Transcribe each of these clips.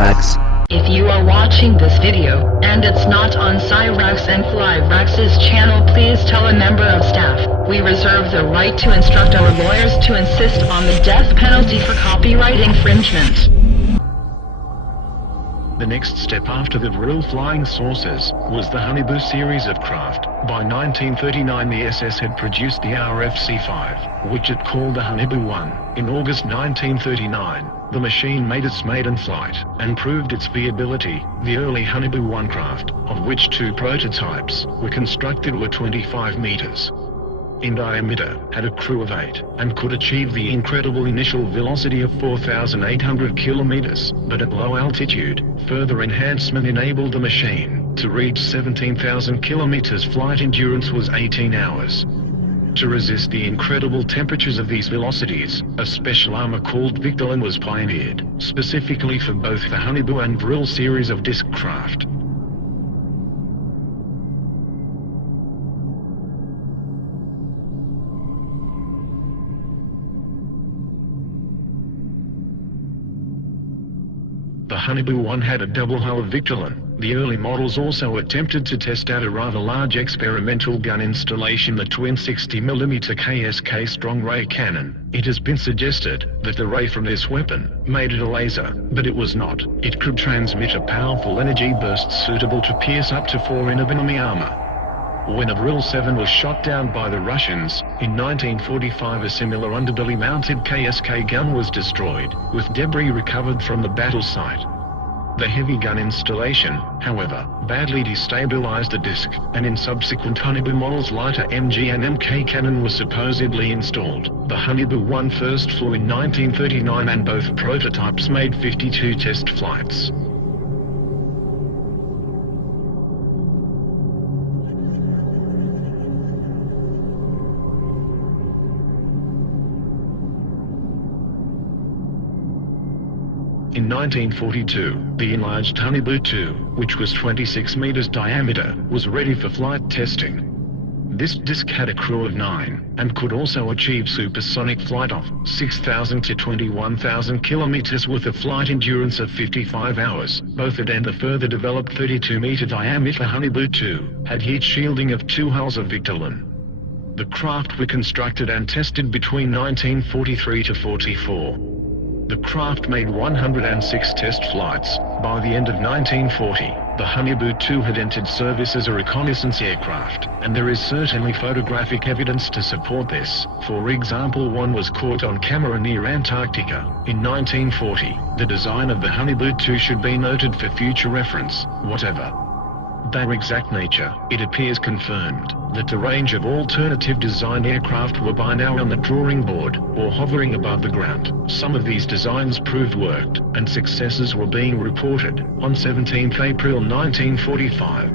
Cyrax. If you are watching this video, and it's not on Cyrax and Flyrax's channel, please tell a member of staff. We reserve the right to instruct our lawyers to insist on the death penalty for copyright infringement. The next step after the Vril flying saucers was the Haunebu series of craft. By 1939 the SS had produced the RFC-5, which it called the Haunebu-1. In August 1939, the machine made its maiden flight, and proved its viability. The early Haunebu-1 craft, of which two prototypes were constructed, were 25 meters in diameter, had a crew of 8, and could achieve the incredible initial velocity of 4,800 kilometers, but at low altitude. Further enhancement enabled the machine to reach 17,000 kilometers. Flight endurance was 18 hours. To resist the incredible temperatures of these velocities, a special armor called Victolan was pioneered, specifically for both the Haunebu and Vril series of disc craft. The Haunebu-1 had a double hull of Victolan. The early models also attempted to test out a rather large experimental gun installation, the twin 60mm KSK strong ray cannon. It has been suggested that the ray from this weapon made it a laser, but it was not. It could transmit a powerful energy burst suitable to pierce up to 4 in of enemy armor. When a Vril 7 was shot down by the Russians in 1945, a similar underbelly-mounted KSK gun was destroyed, with debris recovered from the battle site. The heavy gun installation, however, badly destabilized the disc, and in subsequent Haunebu models lighter MG and MK cannon was supposedly installed. The Haunebu-1 first flew in 1939 and both prototypes made 52 test flights. In 1942, the enlarged Haunebu-2, which was 26 meters diameter, was ready for flight testing. This disc had a crew of 9, and could also achieve supersonic flight of 6,000 to 21,000 kilometers with a flight endurance of 55 hours. Both it and the further developed 32-meter diameter Haunebu-2 had heat shielding of 2 hulls of Victolan. The craft were constructed and tested between 1943 to 44. The craft made 106 test flights. By the end of 1940, the Haunebu-2 had entered service as a reconnaissance aircraft, and there is certainly photographic evidence to support this. For example, one was caught on camera near Antarctica in 1940. The design of the Haunebu-2 should be noted for future reference. Whatever their exact nature, it appears confirmed that a range of alternative design aircraft were by now on the drawing board, or hovering above the ground. Some of these designs proved worked, and successes were being reported. On 17 April 1945,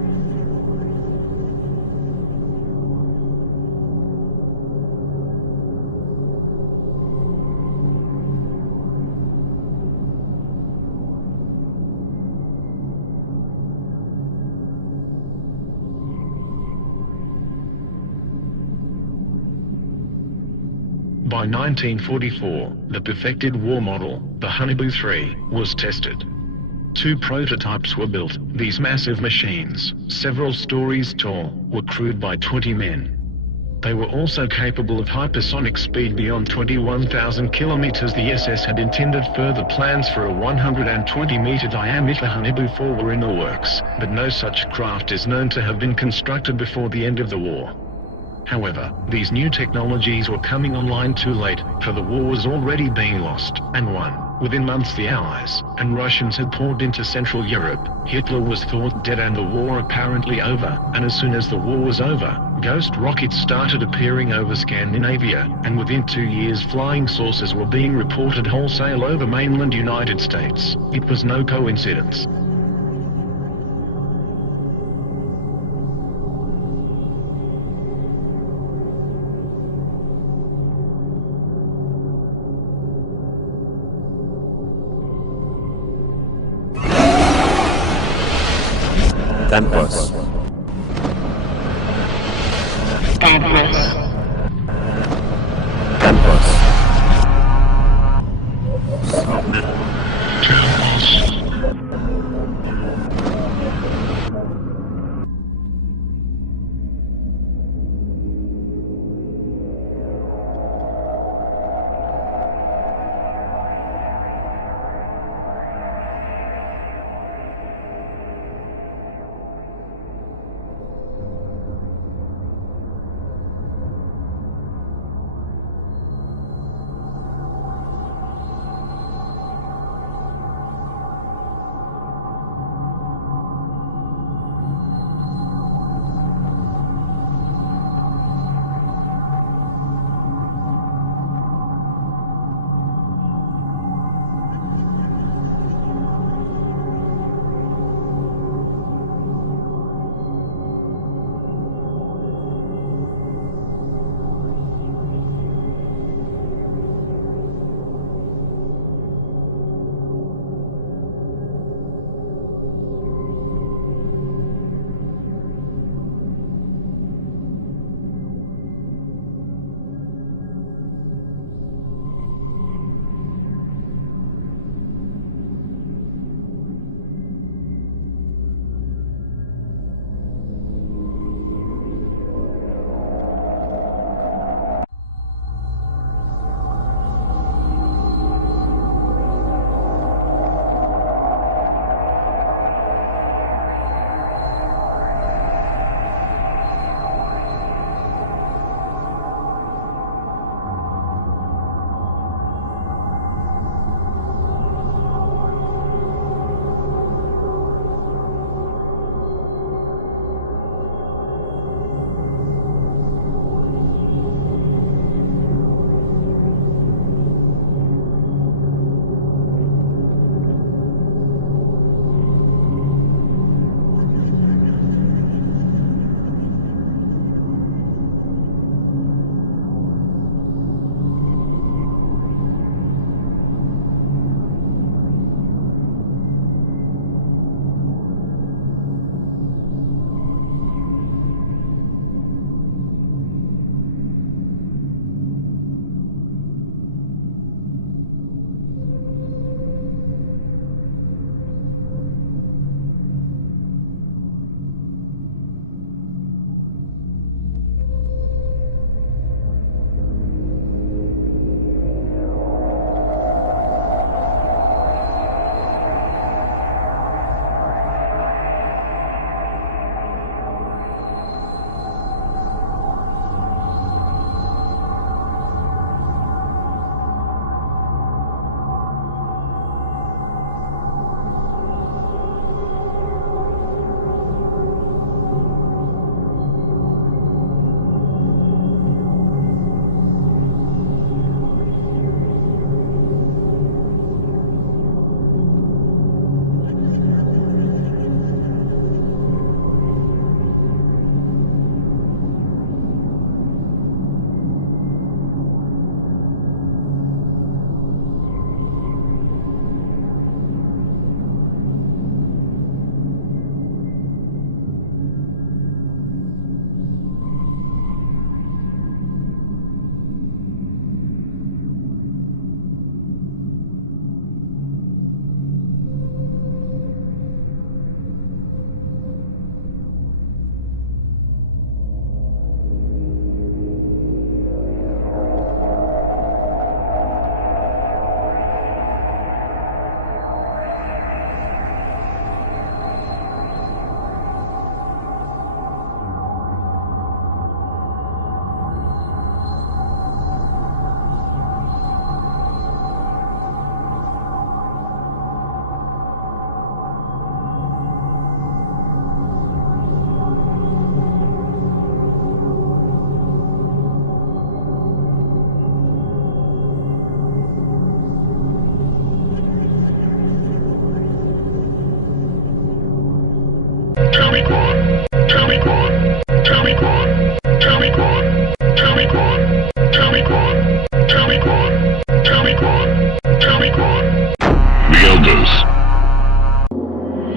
by 1944, the perfected war model, the Haunebu-3, was tested. 2 prototypes were built. These massive machines, several stories tall, were crewed by 20 men. They were also capable of hypersonic speed beyond 21,000 kilometers. The SS had intended further plans for a 120-meter diameter Haunebu-4 were in the works, but no such craft is known to have been constructed before the end of the war. However, these new technologies were coming online too late, for the war was already being lost and won. Within months the Allies and Russians had poured into Central Europe. Hitler was thought dead and the war apparently over, and as soon as the war was over, ghost rockets started appearing over Scandinavia, and within 2 years flying saucers were being reported wholesale over mainland United States. It was no coincidence. Tempos. Tempos. Tempos.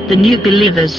The New Believers.